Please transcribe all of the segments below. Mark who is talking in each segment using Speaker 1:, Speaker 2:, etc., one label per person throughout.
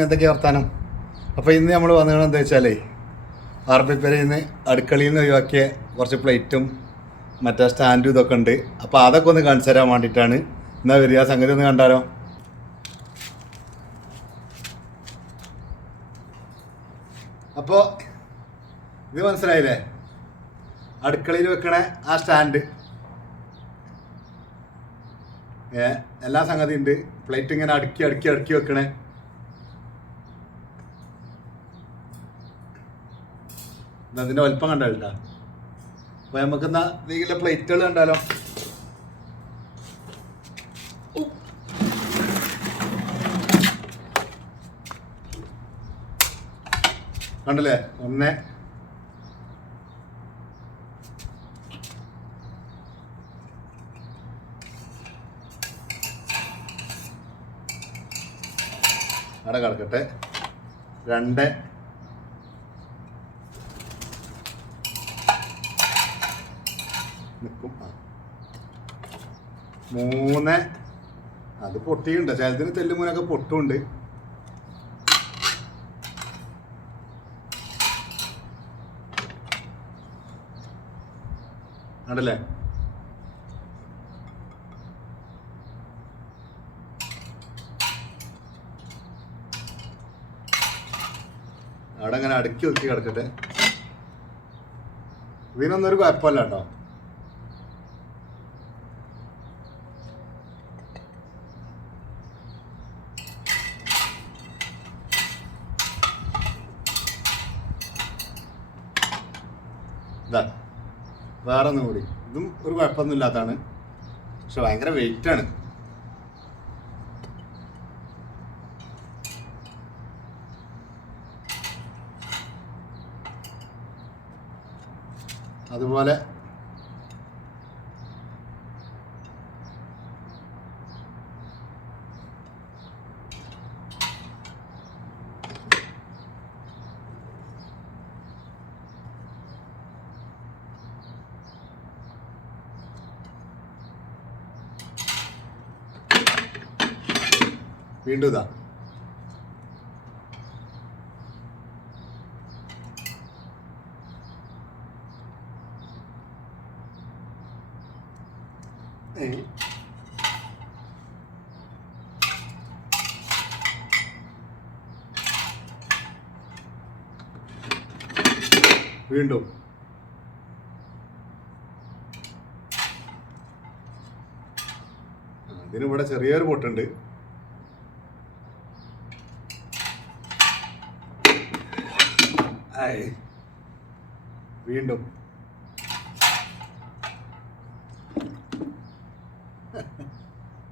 Speaker 1: എന്തൊക്കെയാ വർത്താനം? അപ്പോൾ ഇന്ന് നമ്മൾ വന്നത് എന്താ വെച്ചാലേ ആർപ്പിപ്പരയിൽ നിന്ന് അടുക്കളയിൽ നിന്ന് ഒഴിവാക്കിയ കുറച്ച് പ്ലേറ്റും മറ്റേ സ്റ്റാൻഡും ഇതൊക്കെ ഉണ്ട്. അപ്പോൾ അതൊക്കെ ഒന്ന് കാണിച്ചു തരാൻ വേണ്ടിയിട്ടാണ്. എന്നാ വരിക? സംഗതി ഒന്ന് കണ്ടാലോ? അപ്പോൾ ഇത് മനസ്സിലായില്ലേ? അടുക്കളയിൽ വെക്കണ ആ സ്റ്റാൻഡ്. ഏ എല്ലാ സംഗതി ഉണ്ട്. പ്ലേറ്റ് ഇങ്ങനെ അടുക്കി അടുക്കി അടുക്കി വെക്കണേ. ഇത് അതിന്റെ വലിപ്പം കണ്ടാ അപ്പൊ നമുക്ക് എന്നാ ഇതിലെ പ്ലേറ്റുകൾ കണ്ടാലോ? കണ്ടല്ലേ? ഒന്ന്. അവിടെ കിടക്കട്ടെ. രണ്ട്. നിൽക്കും മൂന്ന്. അത് പൊട്ടിയുണ്ട് ചിലതിന് തെല്ലുമൂനൊക്കെ പൊട്ടുണ്ട്. ആണല്ലേ? അവിടെ അങ്ങനെ അടുക്കി ഒതുക്കി കിടക്കട്ടെ. ഇതിനൊന്നും ഒരു കുഴപ്പമില്ല കേട്ടോ. ഇതാ വേറെ ഒന്നും കൂടി. ഇതും ഒരു കുഴപ്പമൊന്നും ഇല്ലാത്തതാണ്. പക്ഷെ ഭയങ്കര വെയിറ്റ് ആണ്. അതുപോലെ വീണ്ടും ഇതാ. വീണ്ടും. ഇതിനിവിടെ ചെറിയൊരു പൊട്ടുണ്ട്. വീണ്ടും.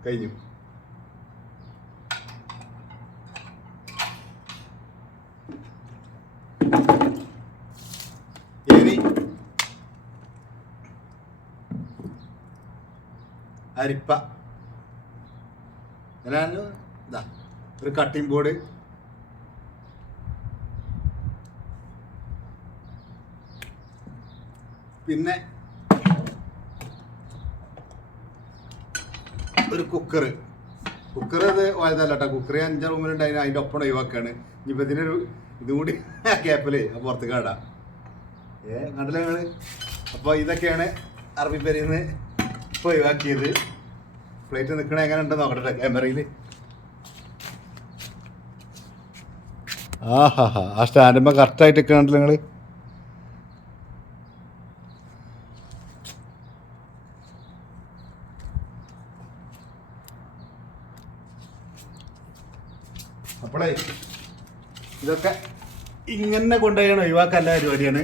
Speaker 1: കഴിഞ്ഞു. ഇനി അരിപ്പ. ഇതാ ഒരു കട്ടിംഗ് ബോർഡ് പിന്നെ ഒരു കുക്കർ കുക്കർ അത് വലുതല്ല കേട്ടോ കുക്കർ അഞ്ച് റൂമിലുണ്ടായി അതിന്റെ ഒപ്പം ഒഴിവാക്കാണ്. ഇനിയിപ്പോൾ ഇതിനൊരു ഇതും കൂടി ക്യാപ്പിൽ പുറത്ത് കാടാ ഏ കണ്ടില്ല ഞങ്ങൾ അപ്പോൾ ഇതൊക്കെയാണ് അറബി പെരിന്ന് ഇപ്പോൾ ഒഴിവാക്കിയത്. പ്ലേറ്റ് നിൽക്കണ എങ്ങനെ ഉണ്ടെന്ന് നോക്കട്ടെ ക്യാമറയിൽ ആഹാ ആ സ്റ്റാൻഡുമ്പോൾ കറക്റ്റായിട്ട് നിൽക്കണുണ്ടല്ലോ നിങ്ങൾ അപ്പോളേ ഇതൊക്കെ ഇങ്ങനെ കൊണ്ടുപോയാണ് ഒഴിവാക്കല്ല പരിപാടിയാണ്.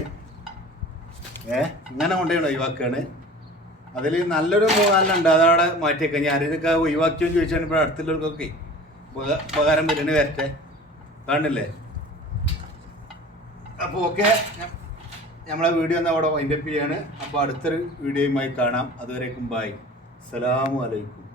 Speaker 1: ഏ ഇങ്ങനെ കൊണ്ടുപോയാണ് ഒഴിവാക്കുകയാണ്. അതിൽ നല്ലൊരു മൂന്നാലുണ്ട് അതവിടെ മാറ്റിയേക്കാം. ഞാനിതൊക്കെ ഒഴിവാക്കിയെന്ന് ചോദിച്ചാൽ ഇപ്പോൾ അടുത്തുള്ളവർക്കൊക്കെ ഉപക- ഉപകാരം വരുന്ന വരട്ടെ. കാണില്ലേ അപ്പോൾ ഓക്കെ നമ്മളെ വീഡിയോ ഒന്ന് അവിടെ വൈൻഡപ്പ് ചെയ്യാണ്. അപ്പോൾ അടുത്തൊരു വീഡിയോയുമായി കാണാം. അതുവരേക്കും ബായ് അസ്സലാമു അലൈക്കും.